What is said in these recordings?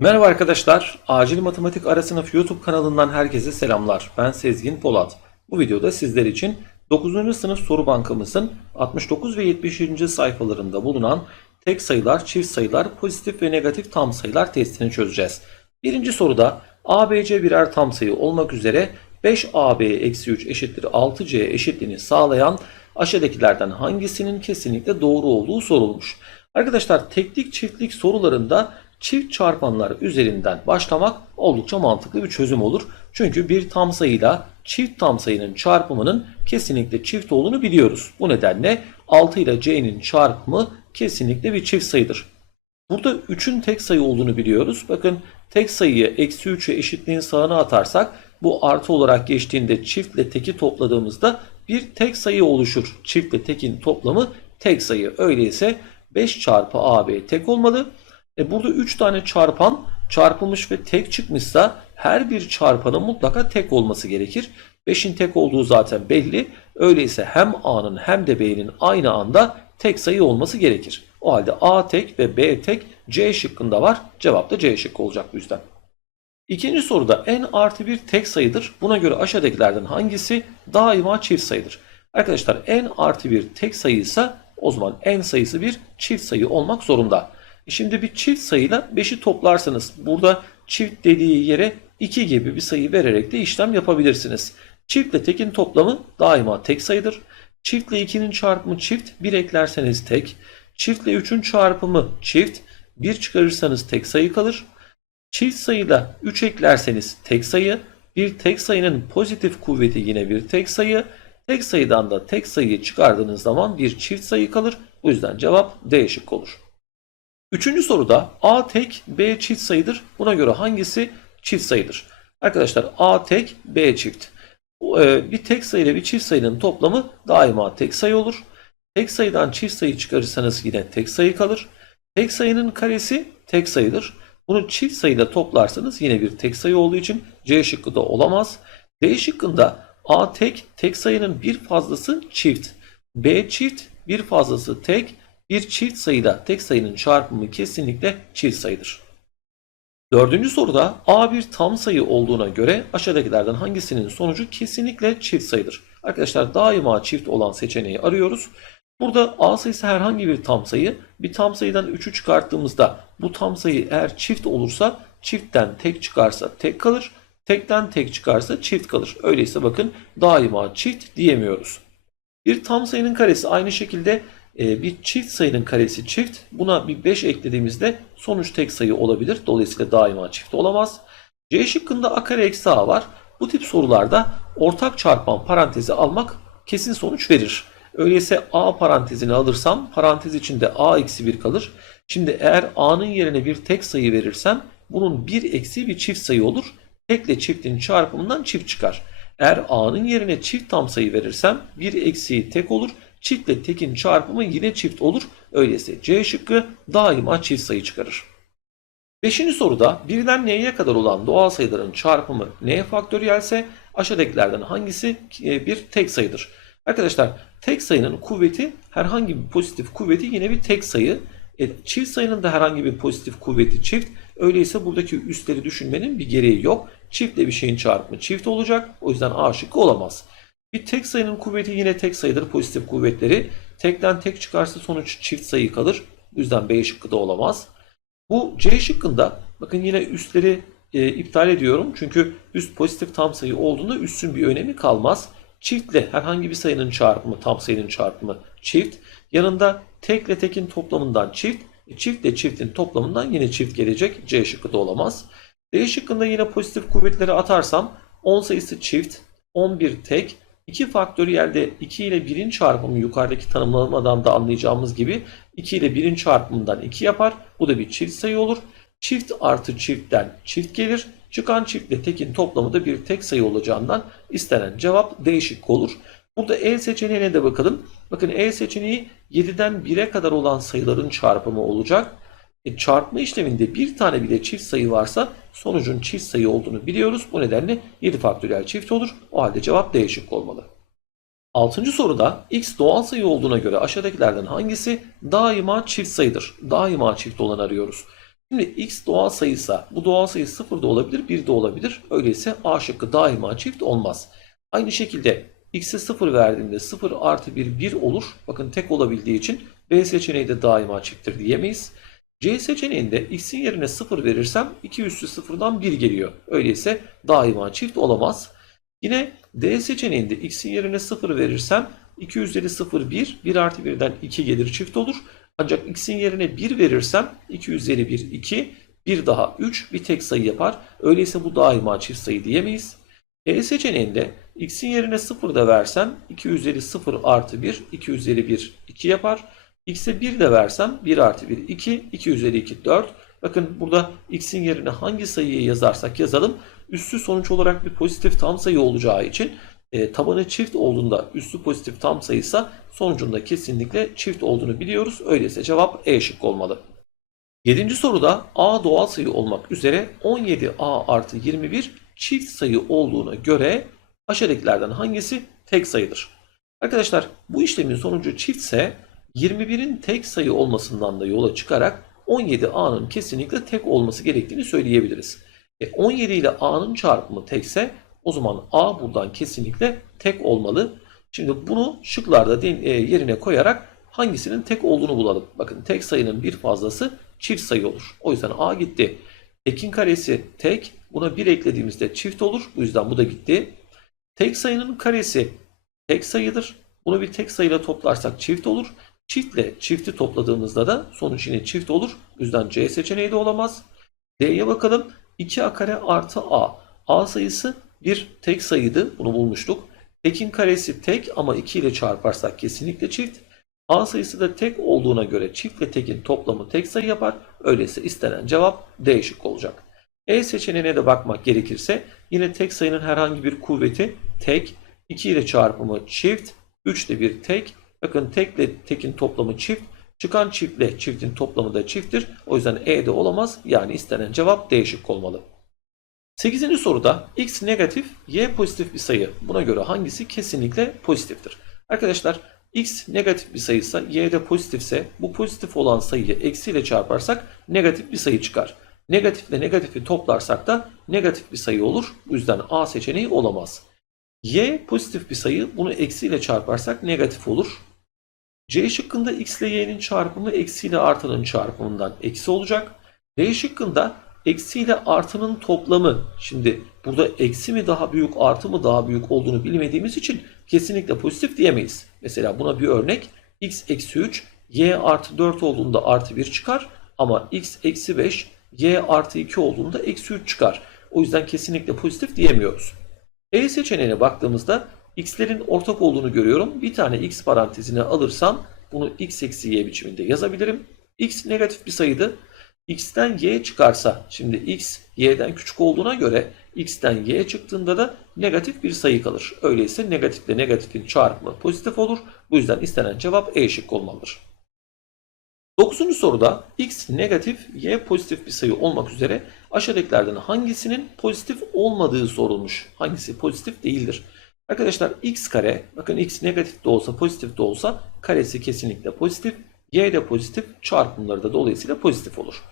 Merhaba arkadaşlar, Acil Matematik Ara Sınıf YouTube kanalından herkese selamlar. Ben Sezgin Polat. Bu videoda sizler için 9. sınıf soru bankamızın 69 ve 70. sayfalarında bulunan tek sayılar, çift sayılar, pozitif ve negatif tam sayılar testini çözeceğiz. Birinci soruda ABC birer tam sayı olmak üzere 5AB-3 eşittir 6C eşitliğini sağlayan aşağıdakilerden hangisinin kesinlikle doğru olduğu sorulmuş. Arkadaşlar teklik çiftlik sorularında çift çarpanlar üzerinden başlamak oldukça mantıklı bir çözüm olur. Çünkü bir tam sayıyla çift tam sayının çarpımının kesinlikle çift olduğunu biliyoruz. Bu nedenle 6 ile c'nin çarpımı kesinlikle bir çift sayıdır. Burada 3'ün tek sayı olduğunu biliyoruz. Bakın tek sayıyı eksi 3'e eşitliğin sağına atarsak bu artı olarak geçtiğinde çiftle teki topladığımızda bir tek sayı oluşur. Çiftle tekin toplamı tek sayı. Öyleyse 5 çarpı AB tek olmalı. E burada 3 tane çarpan çarpılmış ve tek çıkmışsa her bir çarpanın mutlaka tek olması gerekir. 5'in tek olduğu zaten belli. Öyleyse hem A'nın hem de B'nin aynı anda tek sayı olması gerekir. O halde A tek ve B tek C şıkkında var. Cevap da C şıkkı olacak bu yüzden. İkinci soruda n artı bir tek sayıdır. Buna göre aşağıdakilerden hangisi daima çift sayıdır? Arkadaşlar n artı bir tek sayıysa o zaman n sayısı bir çift sayı olmak zorunda. Şimdi bir çift sayıyla 5'i toplarsanız burada çift dediği yere 2 gibi bir sayı vererek de işlem yapabilirsiniz. Çiftle tekin toplamı daima tek sayıdır. Çiftle 2'nin çarpımı çift, 1 eklerseniz tek. Çiftle 3'ün çarpımı çift, 1 çıkarırsanız tek sayı kalır. Çift sayıda 3 eklerseniz tek sayı, bir tek sayının pozitif kuvveti yine bir tek sayı. Tek sayıdan da tek sayıyı çıkardığınız zaman bir çift sayı kalır. Bu yüzden cevap D şıkkı olur. Üçüncü soruda A tek B çift sayıdır. Buna göre hangisi çift sayıdır? Arkadaşlar A tek B çift. E, Bir tek sayı ile bir çift sayının toplamı daima tek sayı olur. Tek sayıdan çift sayı çıkarırsanız yine tek sayı kalır. Tek sayının karesi tek sayıdır. Bunu çift sayıyla toplarsanız yine bir tek sayı olduğu için C şıkkı da olamaz. D şıkkında A tek, tek sayının bir fazlası çift. B çift, bir fazlası tek. Bir çift sayıda tek sayının çarpımı kesinlikle çift sayıdır. Dördüncü soruda A bir tam sayı olduğuna göre aşağıdakilerden hangisinin sonucu kesinlikle çift sayıdır? Arkadaşlar daima çift olan seçeneği arıyoruz. Burada A sayısı herhangi bir tam sayı. Bir tam sayıdan 3'ü çıkarttığımızda bu tam sayı eğer çift olursa çiftten tek çıkarsa tek kalır. Tekten tek çıkarsa çift kalır. Öyleyse bakın daima çift diyemiyoruz. Bir tam sayının karesi aynı şekilde bir çift sayının karesi çift. Buna bir 5 eklediğimizde sonuç tek sayı olabilir. Dolayısıyla daima çift olamaz. C şıkkında a kare eksi a var. Bu tip sorularda ortak çarpan parantezi almak kesin sonuç verir. Öyleyse a parantezini alırsam parantez içinde a eksi 1 kalır. Şimdi eğer a'nın yerine bir tek sayı verirsem bunun bir eksi bir çift sayı olur. Tekle çiftin çarpımından çift çıkar. Eğer a'nın yerine çift tam sayı verirsem bir eksiği tek olur. Çiftle tekin çarpımı yine çift olur. Öyleyse C şıkkı daima çift sayı çıkarır. Beşinci soruda birden n'ye kadar olan doğal sayıların çarpımı n faktöriyelse aşağıdakilerden hangisi e, bir tek sayıdır? Arkadaşlar tek sayının kuvveti herhangi bir pozitif kuvveti yine bir tek sayı. E, çift sayının da herhangi bir pozitif kuvveti çift. Öyleyse buradaki üstleri düşünmenin bir gereği yok. Çiftle bir şeyin çarpımı çift olacak. O yüzden A şıkkı olamaz. Bir tek sayının kuvveti yine tek sayıdır pozitif kuvvetleri. Tekten tek çıkarsa sonuç çift sayı kalır. Bu yüzden B şıkkı da olamaz. Bu C şıkkında bakın yine üstleri e, iptal ediyorum. Çünkü üst pozitif tam sayı olduğunda üstün bir önemi kalmaz. Çiftle herhangi bir sayının çarpımı tam sayının çarpımı çift. Yanında tekle tekin toplamından çift. E, çiftle çiftin toplamından yine çift gelecek. C şıkkı da olamaz. D şıkkında yine pozitif kuvvetleri atarsam 10 sayısı çift, 11 tek, 2 faktöriyelde 2 ile 1'in çarpımı yukarıdaki tanımlamadan da anlayacağımız gibi 2 ile 1'in çarpımından 2 yapar. Bu da bir çift sayı olur. Çift artı çiftten çift gelir. Çıkan çiftle tekin toplamı da bir tek sayı olacağından istenen cevap D şıkkı olur. Burada E seçeneğine de bakalım. Bakın E seçeneği 7'den 1'e kadar olan sayıların çarpımı olacak. E, çarpma işleminde bir tane bile çift sayı varsa sonucun çift sayı olduğunu biliyoruz. Bu nedenle 7 faktöriyel çift olur. O halde cevap D şıkkı olmalı. Altıncı soruda x doğal sayı olduğuna göre aşağıdakilerden hangisi daima çift sayıdır? Daima çift olan arıyoruz. Şimdi x doğal sayıysa bu doğal sayı 0 da olabilir 1 de olabilir. Öyleyse A şıkkı daima çift olmaz. Aynı şekilde x'e 0 verdiğimde 0 artı 1 1 olur. Bakın tek olabildiği için B seçeneği de daima çifttir diyemeyiz. C seçeneğinde x'in yerine 0 verirsem 2 üssü 0'dan 1 geliyor. Öyleyse daima çift olamaz. Yine D seçeneğinde x'in yerine 0 verirsem 2 üzeri 0 1, 1 artı 1'den 2 gelir çift olur. Ancak x'in yerine 1 verirsem 2 üzeri 1 2, 1 daha 3 bir tek sayı yapar. Öyleyse bu daima çift sayı diyemeyiz. E seçeneğinde x'in yerine 0 da versem 2 üzeri 0 artı 1, 2 üzeri 1 2 yapar. X'e 1 de versem 1 artı 1 2, 2 üzeri 2 4. Bakın burada x'in yerine hangi sayıyı yazarsak yazalım. Üssü sonuç olarak bir pozitif tam sayı olacağı için e, tabanı çift olduğunda üssü pozitif tam sayıysa sonucunda kesinlikle çift olduğunu biliyoruz. Öyleyse cevap E şıkkı olmalı. 7. soruda A doğal sayı olmak üzere 17A artı 21 çift sayı olduğuna göre aşağıdakilerden hangisi tek sayıdır? Arkadaşlar bu işlemin sonucu çiftse 21'in tek sayı olmasından da yola çıkarak 17A'nın kesinlikle tek olması gerektiğini söyleyebiliriz. E 17 ile A'nın çarpımı tekse o zaman A buradan kesinlikle tek olmalı. Şimdi bunu şıklarda e, yerine koyarak hangisinin tek olduğunu bulalım. Bakın tek sayının bir fazlası çift sayı olur. O yüzden A gitti. Tekin karesi tek. Buna 1 eklediğimizde çift olur. Bu yüzden bu da gitti. Tek sayının karesi tek sayıdır. Bunu bir tek sayıyla toplarsak çift olur. Çiftle çifti topladığımızda da sonuç yine çift olur. Bu yüzden C seçeneği de olamaz. D'ye bakalım. 2A kare artı A. A sayısı bir tek sayıydı. Bunu bulmuştuk. Tekin karesi tek ama 2 ile çarparsak kesinlikle çift. A sayısı da tek olduğuna göre çiftle tekin toplamı tek sayı yapar. Öyleyse istenen cevap D şık olacak. E seçeneğine de bakmak gerekirse yine tek sayının herhangi bir kuvveti tek, 2 ile çarpımı çift, 3 de bir tek. Bakın tekle tekin toplamı çift, çıkan çiftle çiftin toplamı da çifttir. O yüzden E de olamaz. Yani istenen cevap D şık olmalı. 8. soruda x negatif, y pozitif bir sayı. Buna göre hangisi kesinlikle pozitiftir? Arkadaşlar x negatif bir sayıysa y de pozitifse bu pozitif olan sayıyı eksiyle çarparsak negatif bir sayı çıkar. Negatifle negatifi toplarsak da negatif bir sayı olur. Bu yüzden A seçeneği olamaz. Y pozitif bir sayı bunu eksiyle çarparsak negatif olur. C şıkkında x ile y'nin çarpımı eksi ile artanın çarpımından eksi olacak. D şıkkında eksi ile artının toplamı. Şimdi burada eksi mi daha büyük artı mı daha büyük olduğunu bilmediğimiz için kesinlikle pozitif diyemeyiz. Mesela buna bir örnek x eksi 3 y artı 4 olduğunda artı 1 çıkar. Ama x eksi 5 y artı 2 olduğunda eksi 3 çıkar. O yüzden kesinlikle pozitif diyemiyoruz. E seçeneğine baktığımızda x'lerin ortak olduğunu görüyorum. Bir tane x parantezine alırsam bunu x eksi y biçiminde yazabilirim. x negatif bir sayıydı. x'ten y çıkarsa şimdi x y'den küçük olduğuna göre x'ten y çıktığında da negatif bir sayı kalır. Öyleyse negatifle negatifin çarpımı pozitif olur. Bu yüzden istenen cevap E şık olmalıdır. 9. soruda x negatif, y pozitif bir sayı olmak üzere aşağıdakilerden hangisinin pozitif olmadığı sorulmuş. Hangisi pozitif değildir? Arkadaşlar x kare, bakın x negatif de olsa pozitif de olsa karesi kesinlikle pozitif. y de pozitif, çarpımları da dolayısıyla pozitif olur.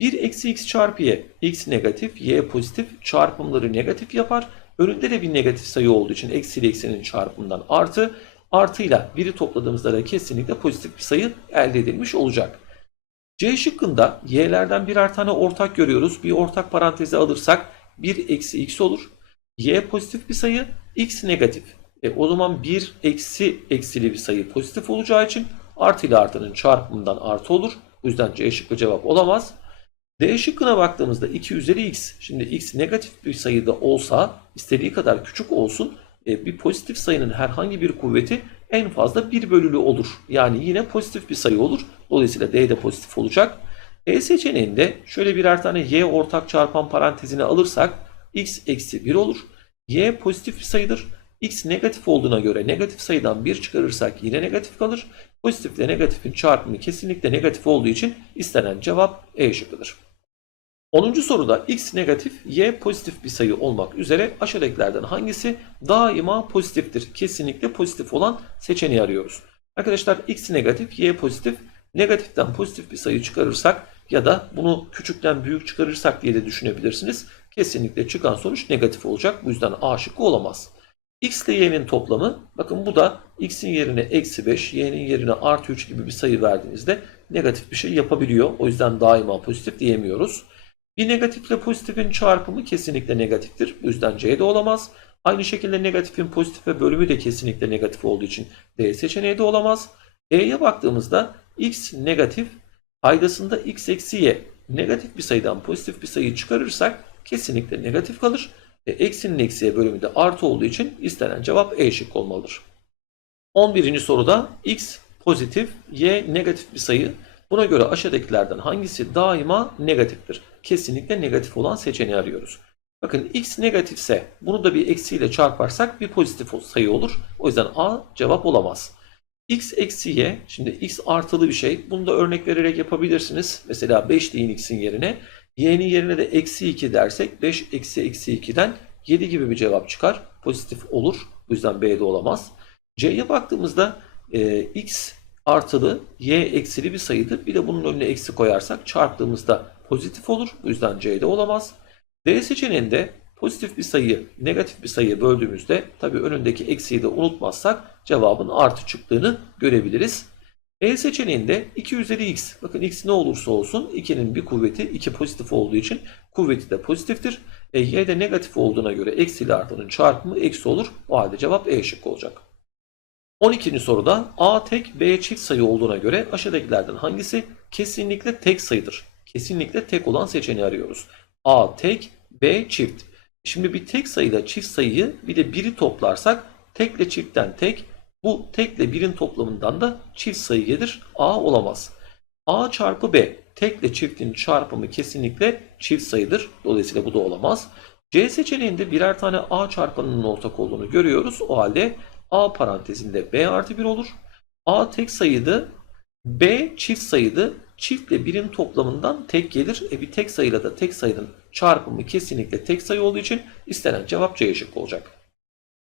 1 eksi x çarpı y, x negatif, y pozitif, çarpımları negatif yapar. Önünde de bir negatif sayı olduğu için eksi ile eksinin çarpımından artı artıyla biri topladığımızda da kesinlikle pozitif bir sayı elde edilmiş olacak. C şıkkında y'lerden birer tane ortak görüyoruz. Bir ortak paranteze alırsak 1 eksi x olur. Y pozitif bir sayı, x negatif. E, o zaman 1 eksi eksili bir sayı pozitif olacağı için artı ile artının çarpımından artı olur. Bu yüzden C şıkkı cevap olamaz. D şıkkına baktığımızda 2 üzeri x. Şimdi x negatif bir sayıda olsa istediği kadar küçük olsun e, bir pozitif sayının herhangi bir kuvveti en fazla 1 bölülü olur. Yani yine pozitif bir sayı olur. Dolayısıyla D de pozitif olacak. E seçeneğinde şöyle birer tane y ortak çarpan parantezine alırsak x eksi 1 olur. y pozitif bir sayıdır. x negatif olduğuna göre negatif sayıdan 1 çıkarırsak yine negatif kalır. Pozitifle negatifin çarpımı kesinlikle negatif olduğu için istenen cevap E şıkkıdır. 10. soruda x negatif, y pozitif bir sayı olmak üzere aşağıdakilerden hangisi daima pozitiftir? Kesinlikle pozitif olan seçeneği arıyoruz. Arkadaşlar x negatif, y pozitif. Negatiften pozitif bir sayı çıkarırsak Ya da bunu küçükten büyük çıkarırsak diye de düşünebilirsiniz. Kesinlikle çıkan sonuç negatif olacak. Bu yüzden A şıkkı olamaz. X ile y'nin toplamı bakın bu da x'in yerine eksi 5, y'nin yerine artı 3 gibi bir sayı verdiğinizde negatif bir şey yapabiliyor. O yüzden daima pozitif diyemiyoruz. Bir negatifle pozitifin çarpımı kesinlikle negatiftir. Bu yüzden C de olamaz. Aynı şekilde negatifin pozitife bölümü de kesinlikle negatif olduğu için D seçeneği de olamaz. E'ye baktığımızda x negatif, paydasında x eksi y negatif bir sayıdan pozitif bir sayıyı çıkarırsak kesinlikle negatif kalır. E, eksinin eksiye bölümü de artı olduğu için istenen cevap E şık olmalıdır. 11. soruda x pozitif, y negatif bir sayı. Buna göre aşağıdakilerden hangisi daima negatiftir? Kesinlikle negatif olan seçeneği arıyoruz. Bakın x negatifse bunu da bir eksiyle çarparsak bir pozitif sayı olur. O yüzden A cevap olamaz. x eksi y, şimdi x artılı bir şey. Bunu da örnek vererek yapabilirsiniz. Mesela 5 deyin x'in yerine. Y'nin yerine de eksi 2 dersek 5 eksi eksi 2'den 7 gibi bir cevap çıkar. Pozitif olur. Bu yüzden B'de olamaz. C'ye baktığımızda e, x artılı y eksili bir sayıdır. Bir de bunun önüne eksi koyarsak çarptığımızda pozitif olur. Bu yüzden C'de olamaz. D seçeneğinde pozitif bir sayıyı negatif bir sayıya böldüğümüzde tabii önündeki eksiği de unutmazsak cevabın artı çıktığını görebiliriz. E seçeneğinde 2 üzeri x. Bakın x ne olursa olsun 2'nin bir kuvveti 2 pozitif olduğu için kuvveti de pozitiftir. E, y de negatif olduğuna göre eksi ile artanın çarpımı eksi olur. O halde cevap E şıkkı olacak. 12. soruda A tek B çift sayı olduğuna göre aşağıdakilerden hangisi kesinlikle tek sayıdır? Kesinlikle tek olan seçeneği arıyoruz. A tek, B çift. Şimdi bir tek sayıyla çift sayıyı bir de biri toplarsak tekle çiftten tek, bu tekle birin toplamından da çift sayı gelir. A olamaz. A çarpı B tekle çiftin çarpımı kesinlikle çift sayıdır. Dolayısıyla bu da olamaz. C seçeneğinde birer tane A çarpanının ortak olduğunu görüyoruz. O halde A parantezinde B artı 1 olur. A tek sayıydı. B çift sayıydı. Çiftle birin toplamından tek gelir. E bir tek sayıyla da tek sayının çarpımı kesinlikle tek sayı olduğu için istenen cevap C şıkkı olacak.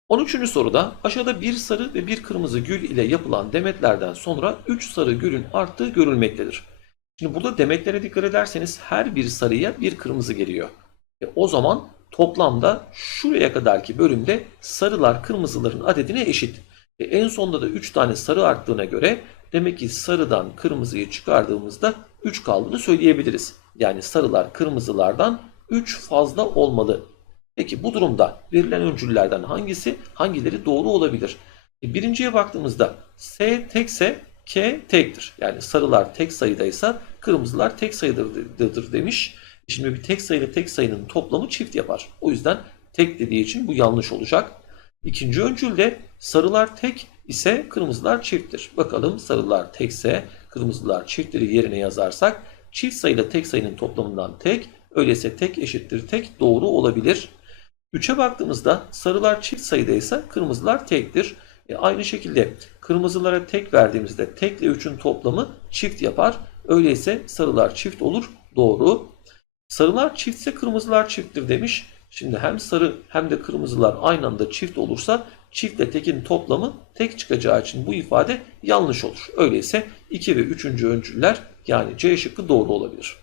13. soruda aşağıda bir sarı ve bir kırmızı gül ile yapılan demetlerden sonra 3 sarı gülün arttığı görülmektedir. Şimdi burada demetlere dikkat ederseniz her bir sarıya bir kırmızı geliyor. E o zaman toplamda şuraya kadarki bölümde sarılar kırmızıların adedine eşit. E en sonda da 3 tane sarı arttığına göre demek ki sarıdan kırmızıyı çıkardığımızda 3 kaldığını söyleyebiliriz. Yani sarılar kırmızılardan 3 fazla olmalı. Peki bu durumda verilen öncüllerden hangisi hangileri doğru olabilir? E birinciye baktığımızda S tekse K tektir. Yani sarılar tek sayıdaysa kırmızılar tek sayıdadır demiş. Şimdi bir tek sayıyla tek sayının toplamı çift yapar. O yüzden tek dediği için bu yanlış olacak. İkinci öncülde sarılar tek ise kırmızılar çifttir. Bakalım sarılar tekse kırmızılar çiftleri yerine yazarsak çift sayıyla tek sayının toplamından tek, öyleyse tek eşittir tek doğru olabilir. 3'e baktığımızda sarılar çift sayıdaysa kırmızılar tektir. E aynı şekilde kırmızılara tek verdiğimizde tek ile 3'ün toplamı çift yapar. Öyleyse sarılar çift olur. Doğru. Sarılar çiftse kırmızılar çifttir demiş. Şimdi hem sarı hem de kırmızılar aynı anda çift olursa çiftle tekin toplamı tek çıkacağı için bu ifade yanlış olur. Öyleyse 2 ve 3. öncüller yani C şıkkı doğru olabilir.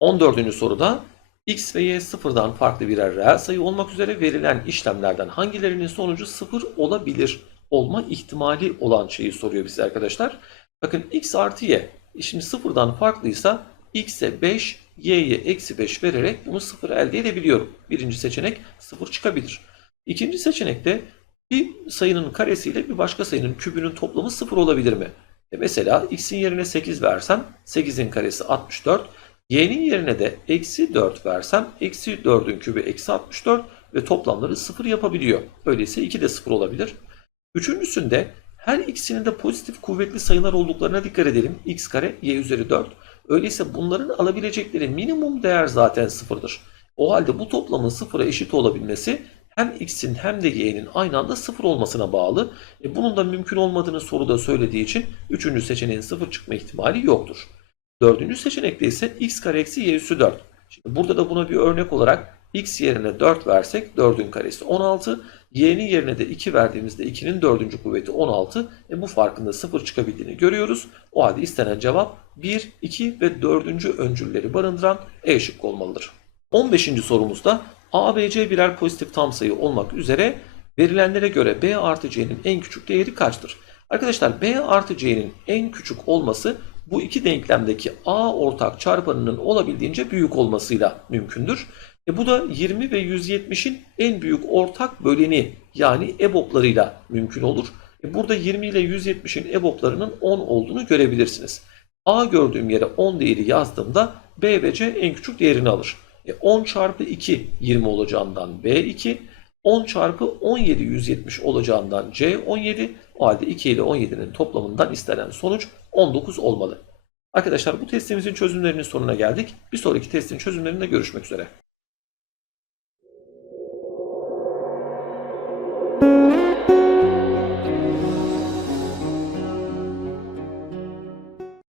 14. soruda x ve y sıfırdan farklı birer reel sayı olmak üzere verilen işlemlerden hangilerinin sonucu sıfır olabilir olma ihtimali olan şeyi soruyor bize arkadaşlar. Bakın x artı y şimdi sıfırdan farklıysa x'e 5, y'ye eksi 5 vererek bunu sıfır elde edebiliyorum. Birinci seçenek sıfır çıkabilir. İkinci seçenekte bir sayının karesiyle bir başka sayının kübünün toplamı sıfır olabilir mi? E mesela x'in yerine 8 versem 8'in karesi 64. Y'nin yerine de eksi 4 versem eksi 4'ün kübü eksi 64 ve toplamları 0 yapabiliyor. Öyleyse 2 de 0 olabilir. Üçüncüsünde her ikisinin de pozitif kuvvetli sayılar olduklarına dikkat edelim. x kare y üzeri 4. Öyleyse bunların alabilecekleri minimum değer zaten sıfırdır. O halde bu toplamın sıfıra eşit olabilmesi hem x'in hem de y'nin aynı anda sıfır olmasına bağlı. E bunun da mümkün olmadığını soruda söylediği için üçüncü seçeneğin sıfır çıkma ihtimali yoktur. Dördüncü seçenekte ise x kare eksi y üssü 4. Şimdi burada da buna bir örnek olarak x yerine 4 versek 4'ün karesi 16. y'nin yerine de 2 verdiğimizde 2'nin dördüncü kuvveti 16. E bu farkında 0 çıkabildiğini görüyoruz. O halde istenen cevap 1, 2 ve 4. öncülleri barındıran E şıkkı olmalıdır. 15. sorumuzda A, B, C birer pozitif tam sayı olmak üzere verilenlere göre B artı C'nin en küçük değeri kaçtır? Arkadaşlar B artı C'nin en küçük olması bu iki denklemdeki A ortak çarpanının olabildiğince büyük olmasıyla mümkündür. E bu da 20 ve 170'in en büyük ortak böleni yani EBOB'larıyla mümkün olur. E burada 20 ile 170'in EBOB'larının 10 olduğunu görebilirsiniz. A gördüğüm yere 10 değeri yazdığımda B ve C en küçük değerini alır. E 10 çarpı 2 20 olacağından B2, 10 çarpı 17 170 olacağından C 17, o halde 2 ile 17'nin toplamından istenen sonuç 19 olmalı. Arkadaşlar bu testimizin çözümlerinin sonuna geldik. Bir sonraki testin çözümlerinde görüşmek üzere.